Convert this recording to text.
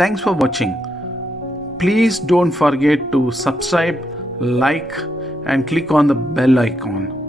thanks for watching. Please don't forget to subscribe, like, and click on the bell icon.